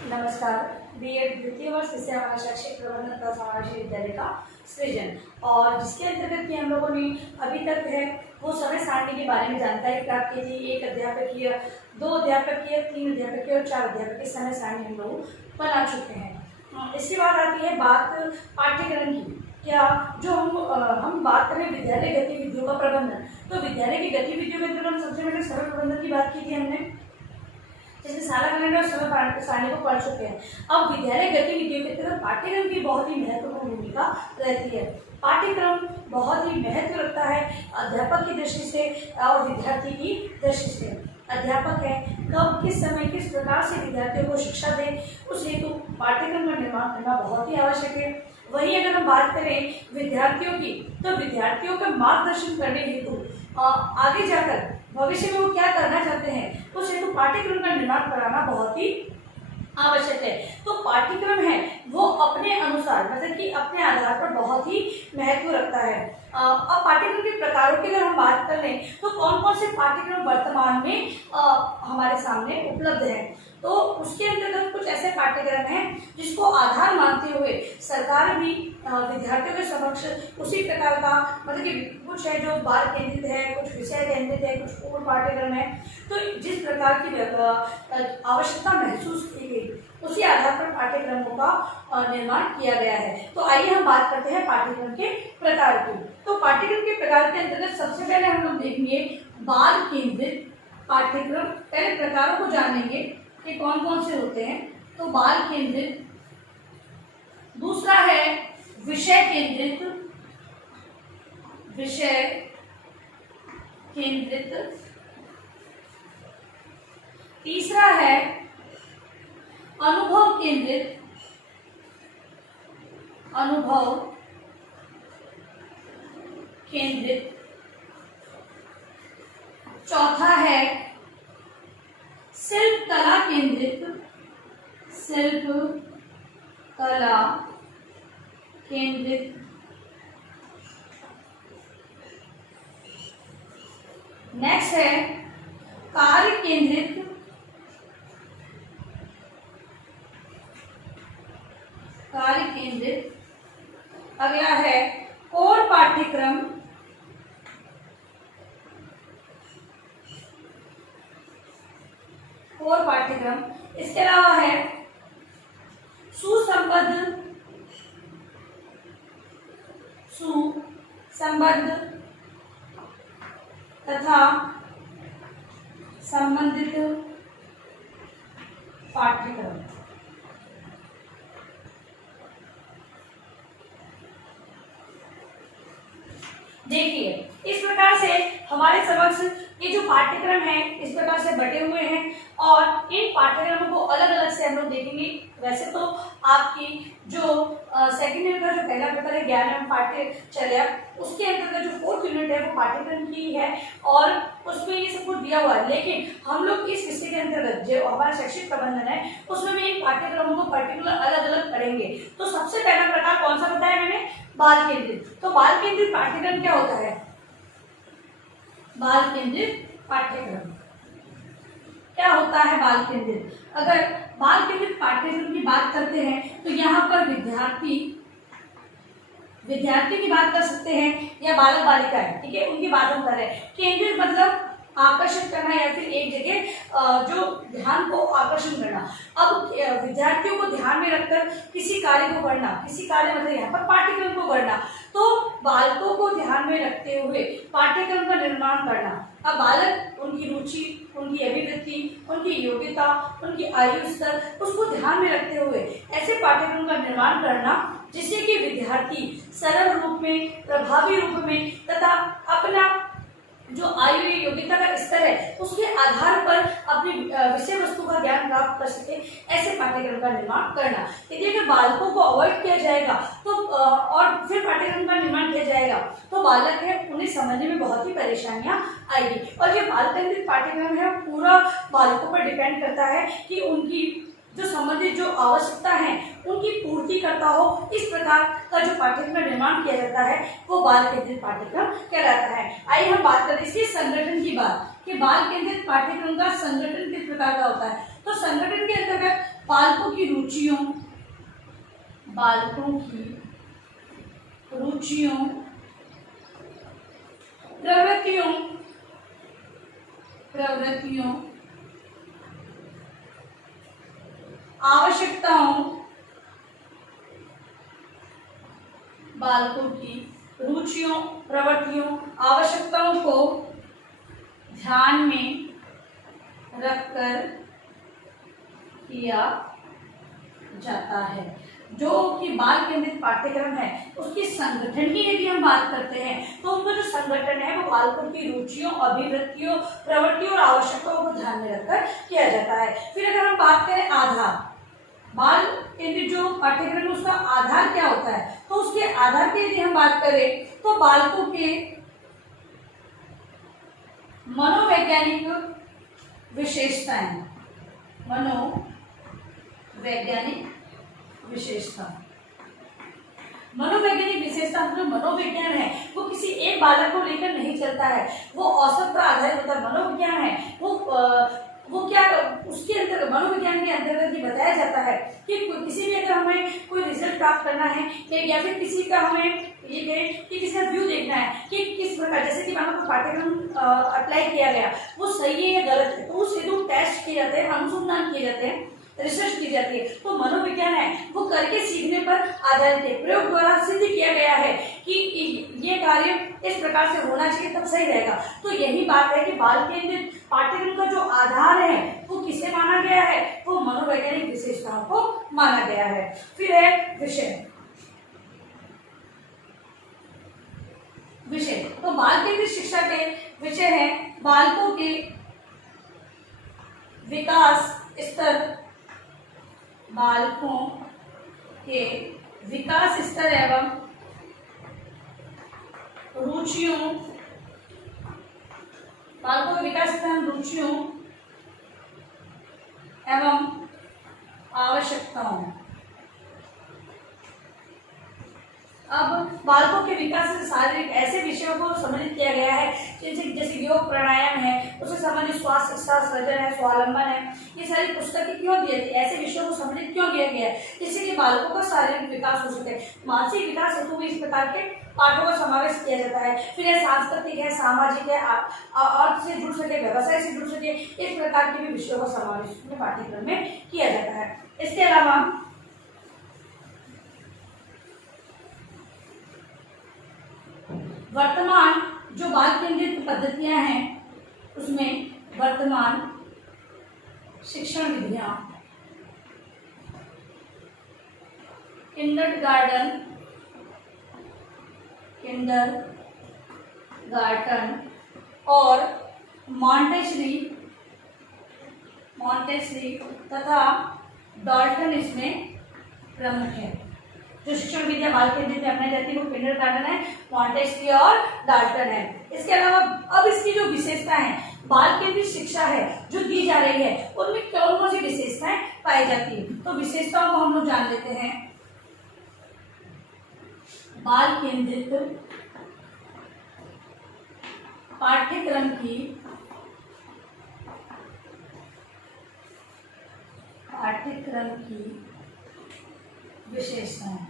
नमस्कार। बीएड द्वितीय वर्ष विषय हमारा शैक्षिक प्रबंधन तथा समावेशी विद्यालय का सृजन, और जिसके अंतर्गत की हम लोगों ने अभी तक है वो समय सारणी के बारे में जानकारी प्राप्त की थी। 1 अध्यापकीय, 2 अध्यापकीय, 3 अध्यापकीय और 4 अध्यापकीय समय सारणी हम लोग बना चुके हैं। इसके बाद आती है बात पाठ्यक्रम की। क्या जो हम बात करें विद्यालय गतिविधियों का प्रबंधन, तो विद्यालय की गतिविधियों में हम सबसे पहले समय प्रबंधन की बात की थी हमने, जैसे सारा कैलेंडर और समय सारणी को पढ़ चुके हैं। अब विद्यालय गतिविधियों के तहत पाठ्यक्रम की बहुत ही महत्वपूर्ण भूमिका रहती है। पाठ्यक्रम बहुत ही महत्व रखता है अध्यापक की दृष्टि से और विद्यार्थी की दृष्टि से। अध्यापक है कब, किस समय, किस प्रकार से विद्यार्थियों को शिक्षा दे, उस हेतु पाठ्यक्रम का निर्माण करना बहुत ही आवश्यक है। वहीं अगर हम बात करें विद्यार्थियों की, तो विद्यार्थियों का मार्गदर्शन करने हेतु आगे जाकर भविष्य में वो क्या करना चाहते हैं, उस हेतु पाठ्यक्रम का निर्माण कराना बहुत ही आवश्यक है। तो पाठ्यक्रम है वो अपने अनुसार, मतलब कि अपने आधार पर बहुत ही महत्व रखता है। अब पाठ्यक्रम के प्रकारों की अगर हम बात कर लें तो कौन कौन से पाठ्यक्रम वर्तमान में हमारे सामने उपलब्ध हैं, तो उसके अंतर्गत कुछ ऐसे पाठ्यक्रम हैं जिसको आधार मानते हुए सरकार भी विद्यार्थियों के समक्ष उसी प्रकार का, मतलब कि कुछ है जो बाल केंद्रित है, कुछ विषय केंद्रित है, कुछ पूर्ण पाठ्यक्रम है। तो जिस प्रकार की आवश्यकता महसूस की गई उसी आधार पर पाठ्यक्रमों का निर्माण किया गया है। तो आइए हम बात करते हैं पाठ्यक्रम के प्रकार की। तो पाठ्यक्रम के प्रकार के अंतर्गत सबसे पहले हम लोग देखेंगे बाल केंद्रित पाठ्यक्रम। पहले प्रकारों को जानेंगे कि कौन कौन से होते हैं। तो बाल केंद्रित, दूसरा है विषय केंद्रित, विषय केंद्रित, तीसरा है अनुभव केंद्रित, अनुभव केंद्रित, चौथा है शिल्प कला केंद्रित, शिल्प कला केंद्रित, नेक्स्ट है कार्य केंद्रित, कार्य केंद्रित, अगला है कोर पाठ्यक्रम, कोर पाठ्यक्रम, इसके अलावा है सुसंबद्ध, सुसंबद्ध तथा संबंधित पाठ्यक्रम। देखिए इस प्रकार से हमारे समक्ष ये जो पाठ्यक्रम है इस प्रकार से बटे हुए हैं, और इन पाठ्यक्रमों को अलग अलग से हम लोग देखेंगे। वैसे तो आपकी जो सेकंड ईयर का जो पहला पेपर है ज्ञान एवं पाठ्यचर्या, उसके अंतर्गत जो 4th यूनिट है वो पाठ्यक्रम की है और उसमें ये सब कुछ दिया हुआ है। लेकिन हम लोग इस विषय के अंतर्गत जो हमारा शैक्षिक प्रबंधन है उसमें भी इन पाठ्यक्रमों को पर्टिकुलर अलग अलग पढ़ेंगे। तो सबसे पहला प्रकार कौन सा बताया मैंने, बाल केंद्रित। तो बाल केंद्रित पाठ्यक्रम क्या होता है, बाल केंद्रित पाठ्यक्रम क्या होता है, बाल केंद्रित। अगर बाल केंद्रित पाठ्यक्रम की बात करते हैं तो यहाँ पर विद्यार्थी की बात कर सकते हैं या बालक बालिका है, ठीक है, उनकी बात हम कर रहे हैं। केंद्रित मतलब आकर्षित करना या फिर एक जगह जो ध्यान को आकर्षण करना। अब विद्यार्थियों को ध्यान में रखकर किसी कार्य को करना, किसी कार्य मतलब यहाँ पर पाठ्यक्रम को करना, तो बालकों को ध्यान में रखते हुए पाठ्यक्रम का निर्माण करना। अब बालक, उनकी रुचि, उनकी अभिवृत्ति, उनकी योग्यता, उनकी आयु स्तर, उसको ध्यान में रखते हुए ऐसे पाठ्यक्रम का निर्माण करना जिससे कि विद्यार्थी सरल रूप में, प्रभावी रूप में तथा अपना जो आयु योग्यता का स्तर है उसके आधार पर अपनी विषय वस्तु का ज्ञान प्राप्त कर सके, ऐसे पाठ्यक्रम का निर्माण करना। यदि अगर बालकों को अवॉइड किया जाएगा तो और फिर पाठ्यक्रम का निर्माण किया जाएगा तो बालक है उन्हें समझने में बहुत ही परेशानियां आएगी। और ये बाल केंद्रित पाठ्यक्रम है पूरा बालकों पर डिपेंड करता है कि उनकी जो संबंधित जो आवश्यकता है उनकी पूर्ति करता हो। इस प्रकार का जो पाठ्यक्रम निर्माण किया जाता है वो बाल केंद्रित पाठ्यक्रम कहलाता है। आइए हम बात करें इसके संगठन की बात कि बाल केंद्रित पाठ्यक्रम का संगठन किस प्रकार का होता है। तो संगठन के अंतर्गत अंतर्गत बालकों की रुचियों, प्रवृत्तियों, आवश्यकताओं, बालकों की रुचियों, प्रवृत्तियों, आवश्यकताओं को ध्यान में रखकर किया जाता है। जो कि बाल केंद्रित पाठ्यक्रम है उसके संगठन की यदि हम बात करते हैं तो उनका जो संगठन है वो बालकों की रुचियों, अभिवृत्तियों, प्रवृत्तियों और आवश्यकताओं को ध्यान में रखकर किया जाता है। फिर अगर हम बात करें आधार, बाल केंद्रित जो पाठ्यक्रम है उसका आधार क्या होता है, तो उसके आधार की यदि हम बात करें तो बालकों के मनोवैज्ञानिक विशेषताएं, मनोवैज्ञानिक विशेषता मतलब मनोविज्ञान है वो किसी एक बालक को लेकर नहीं चलता है, वो औसत पर आधारित होता है। मनोविज्ञान है वो क्या उसके अंदर मनोविज्ञान के अंतर्गत ये बताया जाता है कि किसी भी अगर हमें कोई रिजल्ट प्राप्त करना है या फिर किसी का हमें ये कहें कि किसी का व्यू देखना है कि किस प्रकार, जैसे कि मान लो पाठ्यक्रम अप्लाई किया गया वो सही है या गलत है, तो उस हेतु टेस्ट किए जाते हैं, अनुसंधान किए जाते हैं, रिसर्च की जाती है। तो मनोविज्ञान है वो करके सीखने पर आधारित है, प्रयोग द्वारा सिद्ध किया गया है कि ये कार्य इस प्रकार से होना चाहिए तब सही रहेगा। तो यही बात है कि बाल केंद्रित पाठ्यक्रम का जो आधार है वो किसे माना गया है, वो मनोवैज्ञानिक विशेषताओं को माना गया है। फिर है विषय, तो बाल केंद्रित शिक्षा के विषय है बालकों के विकास स्तर, बालकों के विकास स्तर एवं रुचियों, बालकों के विकास स्तर एवं रुचियों एवं आवश्यकताओं। अब बालकों के विकास से शारीरिक ऐसे विषयों को सम्मिलित किया गया है जैसे योग, प्राणायाम है, उससे संबंधित श्वास शिक्षा, सृजन है, स्वावलंबन है, ये सारी पुस्तकें क्यों दी जाती है, ऐसे विषयों को सम्मिलित क्यों किया गया है, जिससे कि बालकों का शारीरिक विकास हो सके। मानसिक विकास हेतु भी इस प्रकार के पाठों का समावेश किया जाता है। फिर है सांस्कृतिक है, सामाजिक है, अर्थ से जुड़ सके, व्यवसाय से जुड़ सके, इस प्रकार के भी विषयों का समावेश पाठ्यक्रम में किया जाता है। इसके अलावा वर्तमान जो बाल केंद्रित पद्धतियां हैं उसमें वर्तमान शिक्षण विधियां, किंडरगार्टन और मॉन्टेसरी तथा डॉल्टन इसमें प्रमुख है। जो शिक्षण विद्या बाल केंद्रित में अपनाई जाती है वो किंडरगार्टन है, मॉन्टेसरी और डाल्टन है। इसके अलावा अब इसकी जो विशेषता है, बाल केंद्रित शिक्षा है जो दी जा रही है उनमें कौन सी विशेषताएं पाई जाती है, तो विशेषताओं को हम लोग जान लेते हैं। बाल केंद्रित पाठ्यक्रम की विशेषताएं।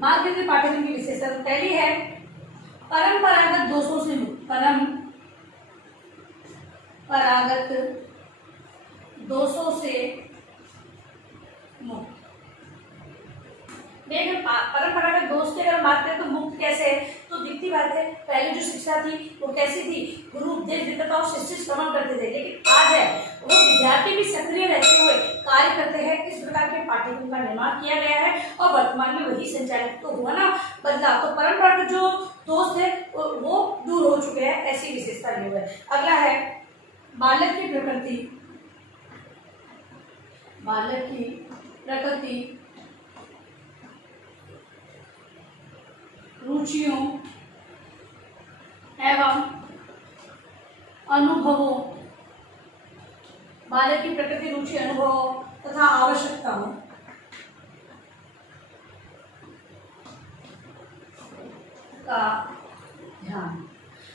बाल केंद्रित पाठ्यक्रम की विशेषता पहली है परंपरागत दोषों से मुक्त, परंपरागत दोषों से मुक्त। देखिए परंपरागत दोष की अगर बात करें तो मुक्त कैसे है, तो दिखती बात है पहले जो शिक्षा थी वो कैसी थी, गुरु उपदेश देता था और शिष्य श्रवण करते थे, लेकिन आज है वो विद्यार्थी भी सक्रिय रहते हुए कार्य करते हैं। इस प्रकार के पाठ्यक्रम का निर्माण किया गया है और वर्तमान में वही संचालित तो हुआ ना बदलाव, तो परंपरागत जो दोष थे वो दूर हो चुके हैं, ऐसी विशेषता ये है। अगला है बालक की प्रकृति, रुचियों एवं अनुभवों, बालक की प्रकृति, रुचि, अनुभवों तथा आवश्यकताओं का ध्यान।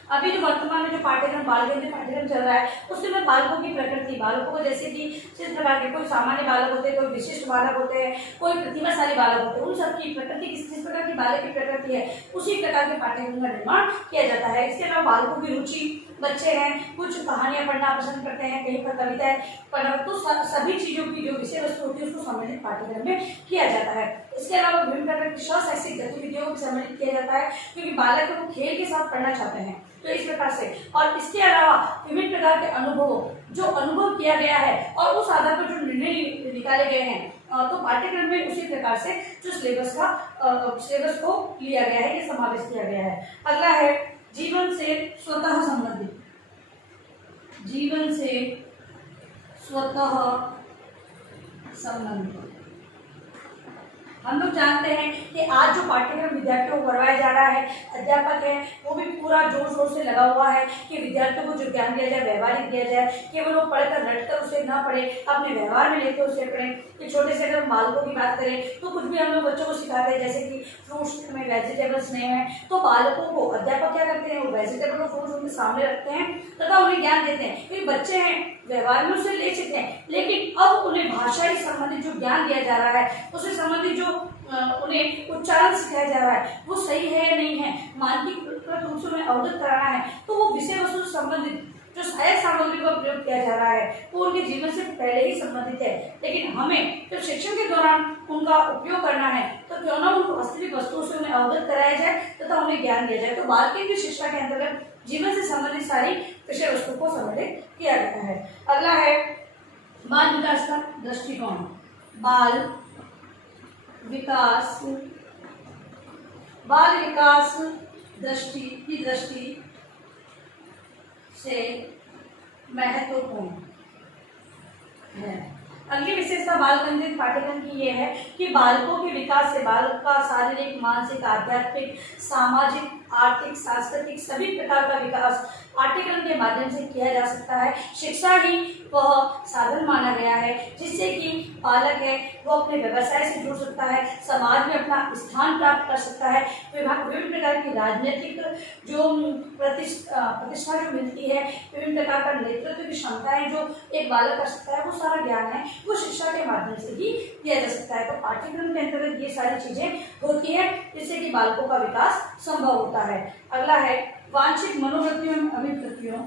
अभी जो वर्तमान में जो पाठ्यक्रम बाल केंद्रित पाठ्यक्रम चल रहा है उसमें बालकों की प्रकृति, बालकों को जैसे कि जिस प्रकार के कोई सामान्य बालक होते हैं, कोई विशिष्ट बालक होते हैं, कोई प्रतिभाशाली बालक होते हैं, उन सबकी प्रकृति जिस प्रकार की बालक की प्रकृति है उसी प्रकार के पाठ्यक्रम का निर्माण किया जाता है। इसके अलावा बालकों की रुचि, बच्चे हैं कुछ कहानियां पढ़ना पसंद करते हैं, कहीं पर कविताएं पढ़ना, तो सभी चीजों की जो विषय वस्तु होती है उसको सम्मिलित पाठ्यक्रम में किया जाता है। इसके अलावा विभिन्न प्रकार की शैक्षिक गतिविधियों को सम्मिलित किया जाता है क्योंकि बालक को खेल के साथ पढ़ना चाहते हैं, तो इस प्रकार से। और इसके अलावा विभिन्न प्रकार के अनुभव जो अनुभव किया गया है और उस आधार पर जो निर्णय निकाले गए हैं, तो पाठ्यक्रम में उसी प्रकार से जो सिलेबस को लिया गया है, ये समावेश किया गया है। अगला है जीवन से स्वतः संबंधित, जीवन से स्वतः संबंधित। हम लोग जानते हैं कि आज जो पाठ्यक्रम विद्यार्थियों को करवाया जा रहा है, अध्यापक है वो भी पूरा जोर शोर से लगा हुआ है कि विद्यार्थियों को जो ज्ञान दिया जाए व्यवहारिक दिया जाए, केवल वो पढ़कर रटकर उसे ना पढ़े, अपने व्यवहार में लेकर उसे पढ़ें। कि छोटे से अगर बालकों की बात करें तो कुछ भी हम लोग बच्चों को सिखाते हैं, जैसे कि फ्रूट्स में वेजिटेबल्स नहीं है, तो बालकों को अध्यापक क्या करते हैं, वो वेजिटेबल और फ्रूट्स उनके सामने रखते हैं तथा उन्हें ज्ञान देते हैं। क्योंकि बच्चे हैं व्यवहार में उसे ले सकते हैं, लेकिन अब उन्हें भाषा से संबंधित जो ज्ञान दिया जा रहा है, उससे संबंधित जो उन्हें उच्चारण सिखाया जा रहा है वो सही है या नहीं है, मानसिक रूप से उन्हें अवगत कराना है, तो वो विषय वस्तु से संबंधित जो सहायक सामग्री का प्रयोग किया जा रहा है वो उनके जीवन से पहले ही संबंधित है। लेकिन हमें जब शिक्षण के दौरान उनका उपयोग करना है तो क्यों ना उनको वास्तविक वस्तुओं से उन्हें अवगत कराया जाए तथा उन्हें ज्ञान दिया जाए। तो बाल केंद्रित शिक्षा के अंतर्गत जीवन से संबंधित सारी विषय वस्तु को सम्मिलित किया जाता है। अगला है बाल विकास का दृष्टिकोण। बाल विकास दृष्टि से महत्वपूर्ण है। अगली विशेषता बाल केंद्रित पाठ्यक्रम की यह है कि बालकों के विकास से बालक का शारीरिक, मानसिक, आध्यात्मिक, सामाजिक, आर्थिक, सांस्कृतिक सभी प्रकार का विकास पाठ्यक्रम के माध्यम से किया जा सकता है। शिक्षा ही वह साधन माना गया है जिससे कि बालक है वो अपने व्यवसाय से जुड़ सकता है, समाज में अपना स्थान प्राप्त कर सकता है, विभिन्न प्रकार की राजनीतिक जो प्रतिष्ठा जो मिलती है, विभिन्न प्रकार का नेतृत्व की क्षमताएं जो एक बालक कर सकता है, वो सारा ज्ञान है वो शिक्षा के माध्यम से ही दिया जा सकता है। तो पाठ्यक्रम के अंतर्गत ये सारी चीजें होती है जिससे कि बालकों का विकास संभव होता है। अगला है वांछित मनोवृत्तियों एवं अभिवृत्तियों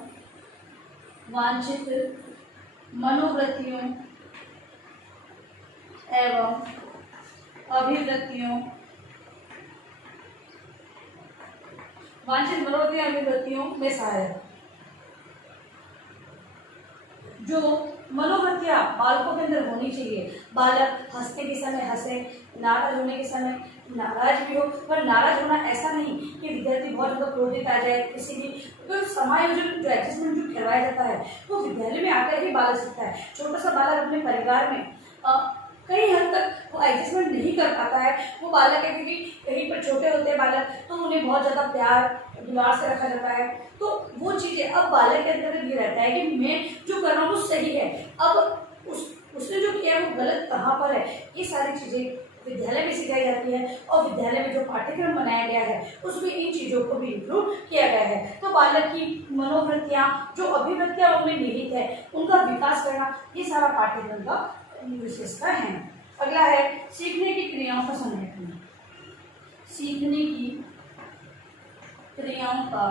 में सहायक। जो मनोवृत्तियां बालकों के अंदर होनी चाहिए, बालक हंसने के समय हंसे, नाराज होने के समय नाराज भी हो, पर नाराज होना ऐसा नहीं कि विद्यार्थी बहुत ज्यादा क्रोधित आ जाए, किसी भी तो समायोजन जो एडजस्टमेंट जो करवाया जाता है वो विद्यालय में आकर ही बालक सीखता है। छोटा सा बालक अपने परिवार में कई हद तक वो एडजस्टमेंट नहीं कर पाता है, वो बालक है क्योंकि कहीं पर छोटे होते हैं बालक तो उन्हें बहुत ज़्यादा प्यार दुलार से रखा जाता है, तो वो चीज़ें अब बालक के अंदर ये रहता है कि मैं जो कर रहा हूँ वो सही है, अब उसने जो किया है वो गलत कहाँ पर है, ये सारी चीज़ें विद्यालय में सिखाई जाती है और विद्यालय में जो पाठ्यक्रम बनाया गया है उसमें इन चीज़ों को भी इंक्लूड किया गया है। तो बालक की मनोवृत्तियाँ जो अभिवृत्तियाँ उनमें निहित है उनका विकास करना ये सारा पाठ्यक्रम का विशेषता है। अगला है सीखने की क्रियाओं का संगठन। सीखने की क्रियाओं का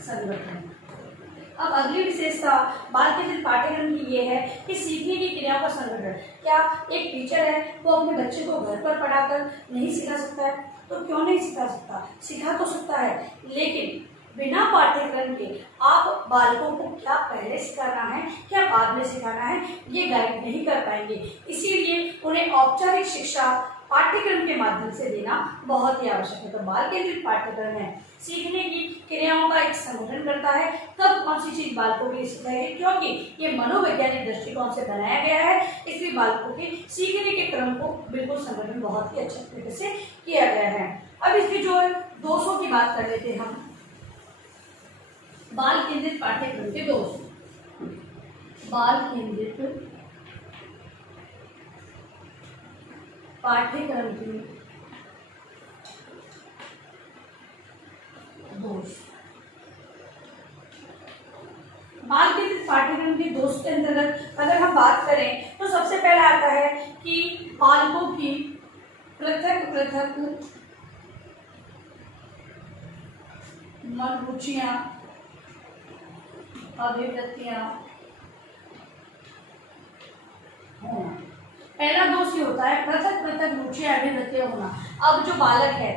संगठन। अब अगली विशेषता बाल केंद्रित पाठ्यक्रम की ये है कि सीखने की क्रियाओं का संगठन। क्या एक टीचर है वो अपने बच्चे को घर पर पढ़ाकर नहीं सिखा सकता है? तो क्यों नहीं सिखा सकता, सिखा तो सकता है, लेकिन बिना पाठ्यक्रम के आप बालकों को क्या पहले सिखाना है क्या बाद में सिखाना है ये गाइड नहीं कर पाएंगे। इसीलिए उन्हें औपचारिक शिक्षा पाठ्यक्रम के माध्यम से देना बहुत ही आवश्यक है। तो बाल केंद्रित पाठ्यक्रम है सीखने की क्रियाओं का एक संगठन करता है। कब कौन सी चीज बालकों के लिए सिखाएगी, क्योंकि ये मनोवैज्ञानिक दृष्टिकोण से बनाया गया है, इसलिए बालकों के सीखने के क्रम को बिल्कुल संगठन बहुत ही अच्छे तरीके से किया गया है। अब इसके जो दोषों की बात कर लेते हैं हम। बाल केंद्रित पाठ्यक्रम के दोष। बाल केंद्रित पाठ्यक्रम के दोष। बाल केंद्रित पाठ्यक्रम के दोष के अंतर्गत अगर हम बात करें तो सबसे पहले आता है कि बालकों की पृथक पृथक मन रुचियां, अभिवृत्तियां होना। पहला दोष ये होता है पृथक पृथक रुचियां अभिवृत्तियां होना। अब जो बालक है,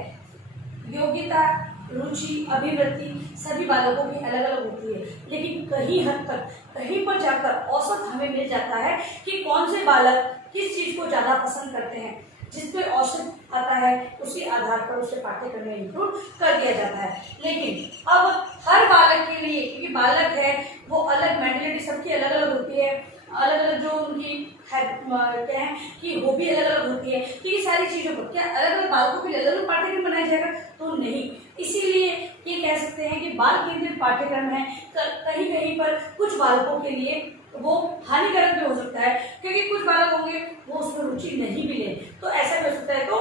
योग्यता, रुचि, अभिवृत्ति सभी बालकों की अलग अलग होती है, लेकिन कहीं हद तक कहीं पर जाकर औसत हमें मिल जाता है कि कौन से बालक किस चीज को ज्यादा पसंद करते हैं। जिस पे औसत आता है उसी आधार पर उसे पाठ्यक्रम में इंक्लूड कर दिया जाता है। लेकिन अब हर बालक के लिए, क्योंकि बालक है वो अलग, मेंटलिटी सबकी अलग अलग होती है, अलग अलग जो उनकी क्या है कि वो भी अलग अलग होती है, तो ये सारी चीज़ों पर क्या अलग अलग बालकों के लिए अलग अलग पाठ्यक्रम बनाया जाएगा? तो नहीं। इसीलिए ये कह सकते हैं कि बाल केंद्रित पाठ्यक्रम है कहीं कहीं पर कुछ बालकों के लिए वो हानिकारक भी हो सकता है, क्योंकि कुछ बालक होंगे वो उसमें रुचि नहीं भी ले, तो ऐसा भी हो सकता है। तो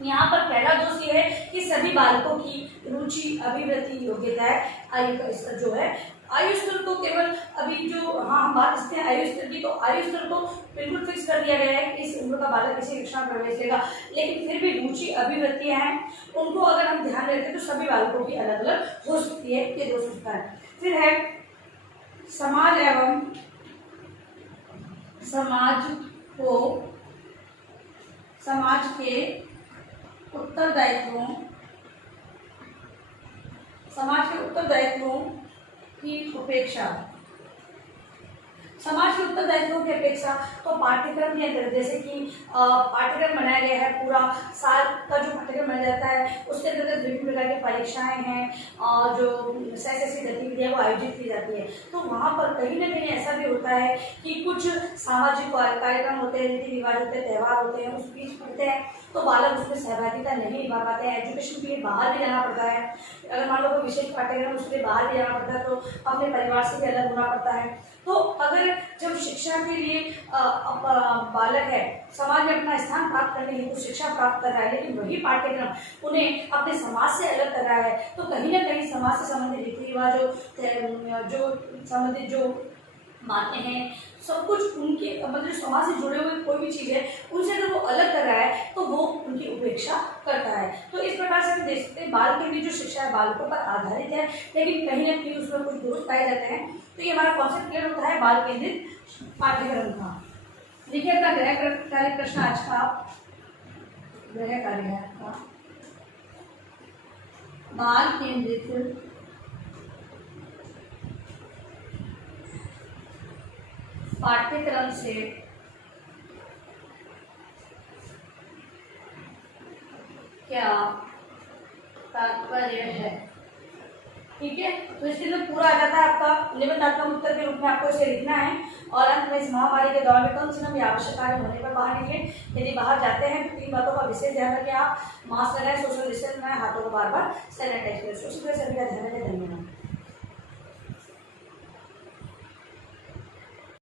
यहाँ पर पहला दोष ये है कि सभी बालकों की रुचि, अभिवृत्ति, योग्यताएं, आयु का स्तर जो है, आयु स्तर तो केवल अभी जो हम बात करते हैं आयु स्तर की, तो आयु स्तर तो बिल्कुल फिक्स कर दिया गया है कि इस उम्र का बालक इसी कक्षा में प्रवेश लेगा, लेकिन फिर भी रुचि, अभिवृत्तियां हैं उनको अगर हम ध्यान रखें तो सभी बालकों की अलग अलग हो सकती है, ये दोष होता है। फिर है समाज एवं समाज के उत्तरदायित्वों की उपेक्षा। समाज के उत्तरदायित्वों की अपेक्षा तो पाठ्यक्रम के अंदर, जैसे कि पाठ्यक्रम बनाया गया है, पूरा साल का जो पाठ्यक्रम बनाया जाता है उसके अंतर्गत विभिन्न प्रकार की परीक्षाएं हैं और जो ऐसी गतिविधियां वो आयोजित की जाती है, तो वहाँ पर कहीं ना कहीं ऐसा भी होता है कि कुछ सामाजिक कार्यक्रम होते हैं, रीति रिवाज होते हैं, त्यौहार होते हैं, उस बीच पढ़ते हैं तो बालक उसमें सहभागिता नहीं निभा पाते हैं। एजुकेशन के लिए बाहर भी जाना पड़ता है, अगर मान लो कोई विशेष पाठ्यक्रम उसके लिए बाहर भी जाना पड़ता है तो अपने परिवार से भी अलग होना पड़ता है। तो अगर जब शिक्षा के लिए बालक है, समाज में अपना स्थान प्राप्त करने हेतु शिक्षा प्राप्त कर रहा है, लेकिन वही पाठ्यक्रम उन्हें अपने समाज से अलग कर रहा है, तो कहीं ना कहीं समाज से संबंधित रीति रिवाज जो संबंधित जो बातें हैं, सब कुछ उनके मतलब समाज से जुड़े हुए कोई भी चीज़ है उनसे अगर वो अलग कर रहा है तो वो उनकी उपेक्षा करता है। तो इस प्रकार से हम देख सकते हैं बाल के लिए जो शिक्षा है बालकों पर आधारित है, लेकिन कहीं ना कहीं उसमें कुछ दोष पाए जाते हैं। तो ये हमारा कॉन्सेप्ट क्लियर होता है बाल केंद्रित पाठ्यक्रम का। देखिए अपना गृह कार्य प्रश्न आज का गृह कार्य है आपका बाल केंद्रित पाठ्यक्रम से क्या तात्पर्य है। ठीक है, तो इसके लिए पूरा आ जाता है आपका निबंधात्मक उत्तर के रूप में आपको इसे लिखना है। और अंत में इस महामारी के दौर में कम से कम आवश्यक कार्य होने पर बाहर निकले। यदि बाहर जाते हैं तो 3 बातों का विशेष ध्यान रखें, आप मास्क लगाएं, सोशल डिस्टेंस बनाएं, हाथों को बार बार सैनिटाइज करें। सोशल सभी का ध्यान रखें। धन्यवाद।